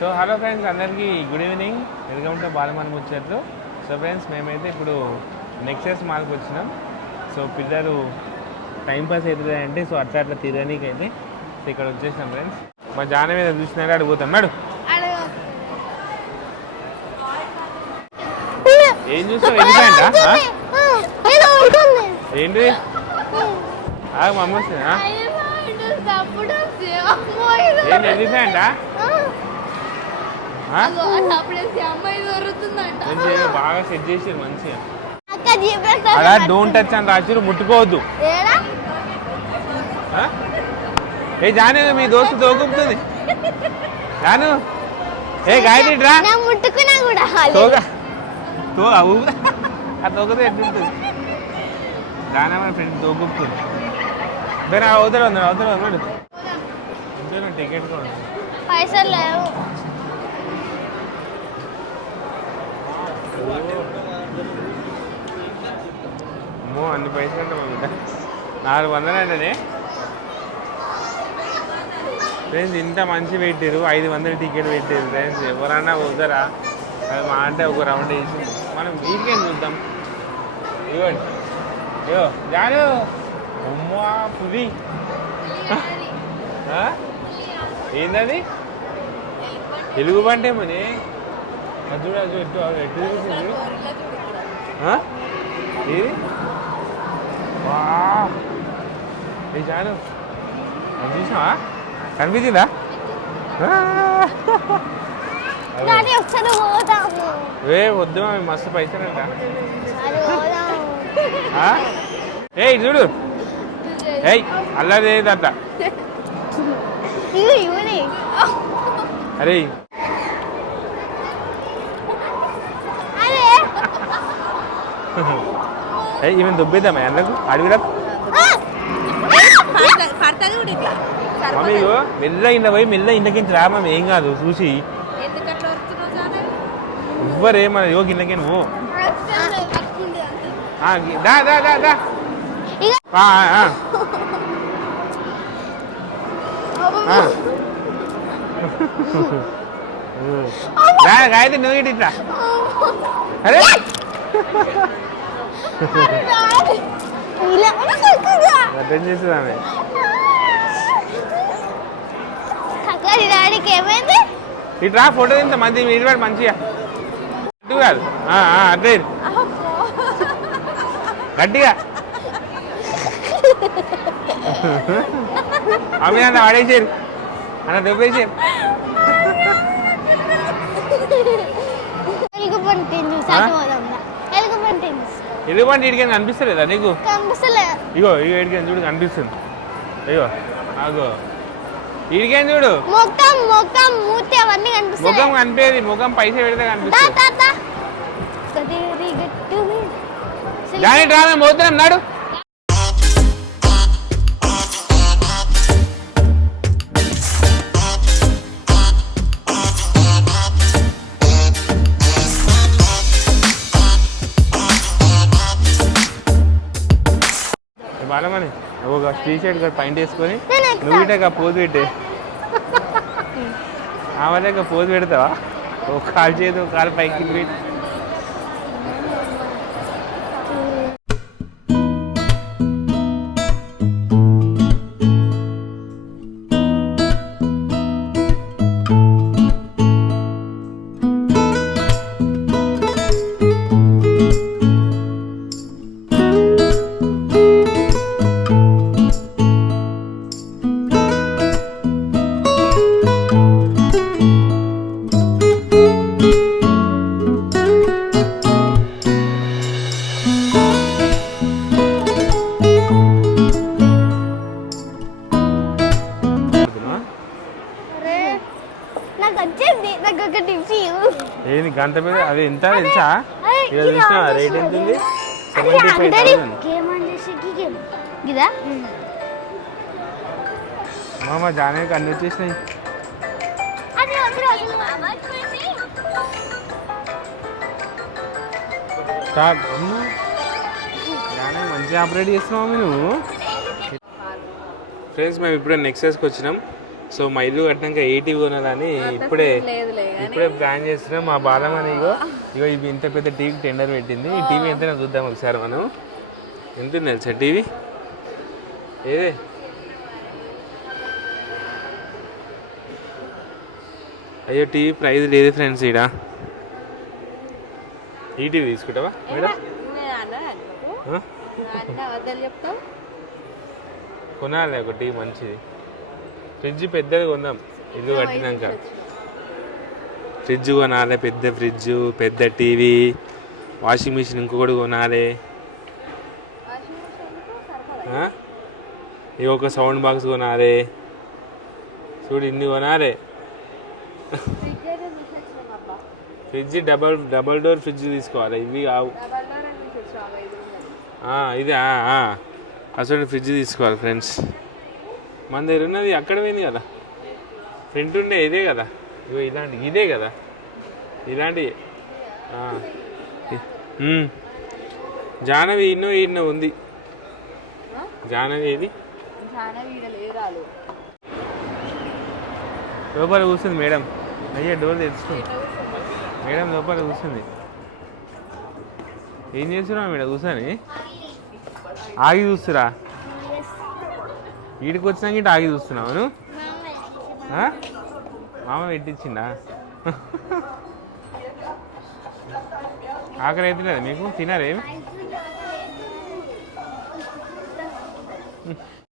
So hello friends, అందరికీ good evening. Welcome to బాలమన్ ముచ్చట్లు. So friends, మేమైతే ఇప్పుడు నెక్సెస్ మాల్కి వచ్చినాం. సో పిల్లలు టైంపాస్ అవుతుంది అంటే సో అట్లా తిరగనీకి అయితే సో ఇక్కడ వచ్చేసినాం ఫ్రెండ్స్. మా జాన మీద చూసినాక అడిగిపోతాం. మేడం ఏం చూస్తావు? ఎలిఫెంటా? ఏంటి? మా అమ్మ వస్తుందా? ఏంటి ఎలిఫెంటా? బాగా సెట్ చేసారు మంచిగా. అలా డోంట్ టచ్ అని రాసిరు, ముట్టుకోవద్దు. ఏ జాను, మీ దోస్తు తోగుతుంది. జాను, ఏ గాయత్రి రా. ఆ తోగతో ఎట్లుంటుంది? దాని మన ఫ్రెండ్ తోగుతుంది. వేరే అవతల ఉంది, అవతల ఉన్నాడు. టికెట్ కూడా పైసలు లేవు. అమ్మో, అన్ని పైసలు అంటే మా బిడ్డ 400 అంటేనే ఫ్రెండ్స్. ఇంత మంచి పెట్టారు, 500 టికెట్ పెట్టారు ఫ్రెండ్స్. ఎవరన్నా పోతారా? అది మా అంటే ఒక రౌండ్ వేసి మనం వీటికేం చూద్దాం. ఇవ్వండి. అయ్యో జాను, అమ్మా పులి. ఏంటది? తెలుగు పంటే మని అది చూడ ఎట్టు ఎట్టు చూసింది. ఏది? ఏ జాను, అది చూసావా? కనిపించిందా? ఏ వద్దు, మస్తు పైసలంట. ఏ చూడు, ఏయ్ అల్లరి చేయదంట. అరే ఈమె దొబ్బేద్దామా అందుకు అడవిలకు? మమ్మీ మెల్ల ఇంత పోయి మెల్ల ఇంతకించి రా మమ్మీ, ఏం కాదు చూసి. ఎవ్వరేమన్నా యోగ ఇంతకే నువ్వు దా దా దా దా. గాయత్రి నువ్వు ఇటు ఇట్లా. అరే అటెండ్ చేసేది ఆమె. ఇట్లా ఫోటో తింటా మంచి ఇటువాడు మంచిగా. ఇటు కాదు అదే గట్టిగా. అమ్మ అంత వాడేసారు అన్న దొబ్బేసారు. ఎలుగుబంటి ఇడికని కనిపిస్తలేదా నీకు? ఇగో ఇగో ఇడికని చూడు కనిపిస్తుంది. అయ్యో అగో ఇడికని చూడు. ముఖం కనిపేది, ముఖం పైసా పెడితే కనిపిస్తుంది. దాని డ్రామా పోతున్నాం నాడు. బాలమని ఒక టీ-షర్ట్ పైంట్ వేసుకొని నువ్వు ఇటగా పోజు పెట్టే. ఆమె పోజు పెడతావా? ఒక కాలు చేతి ఒక కాలు పైకి పెట్టి. ఏంది గంట మీద? అది ఎంత తెలుసా? ఇక చూసినా రేట్ ఎంత ఉంది? 75,000. మా జానకి అన్ని వచ్చేసినాయి. జానకి మంచిగా ఆపరేట్ చేస్తున్నావు నువ్వు. ఫ్రెండ్స్, మేము ఇప్పుడే నెక్సెస్కి వచ్చినాం. సో మా ఇల్లు కట్టినాక ఏ టీవీ కొనాలని ఇప్పుడే ప్లాన్ చేస్తున్నాం. మా బాలమని ఇగో ఇవి ఇంత పెద్ద టీవీ టెండర్ పెట్టింది. ఈ టీవీ ఎంతైనా చూద్దాం ఒకసారి మనం. ఎంత తెలుసా టీవీ? ఏదే అయ్యో టీవీ ప్రైజ్ లేదు ఫ్రెండ్స్. ఈడ ఈ టీవీ తీసుకుంటావా మేడం? కొనాలి ఒక టీవీ మంచిది. ఫ్రిడ్జ్ పెద్దది కొందాం ఇల్లు కట్టినాక. ఫ్రిడ్జ్ కొనాలి, పెద్ద ఫ్రిడ్జ్, పెద్ద టీవీ, వాషింగ్ మిషన్ ఇంకొకటి కొనాలి. ఇక ఒక సౌండ్ బాక్స్ కొనాలి. చూడు ఇన్ని కొనాలి. ఫ్రిడ్జ్ డబల్ డోర్ ఫ్రిడ్జ్ తీసుకోవాలి. ఇవి కావు. ఇది అసలు ఫ్రిడ్జ్ తీసుకోవాలి ఫ్రెండ్స్. మన దగ్గర ఉన్నది అక్కడ పోయింది కదా, ఫ్రంట్ ఉండే ఇదే కదా. ఇగో ఇదే కదా ఇలాంటివి. జానవి ఇన్నో ఉంది. జానవి ఏది లోపల కూర్చుంది మేడం. అయ్యా డోర్ తెచ్చుకుంది మేడం. లోపల కూర్చుంది. ఏం చేస్తున్నావు మేడం? కూర్చొని ఆగి చూస్తురా? వీడికి వచ్చినాక ఇటు ఆగి చూస్తున్నావు నువ్వు? మామ పెట్టించిండా? ఆకలి అవుతున్నది మీకు? తినారేమి?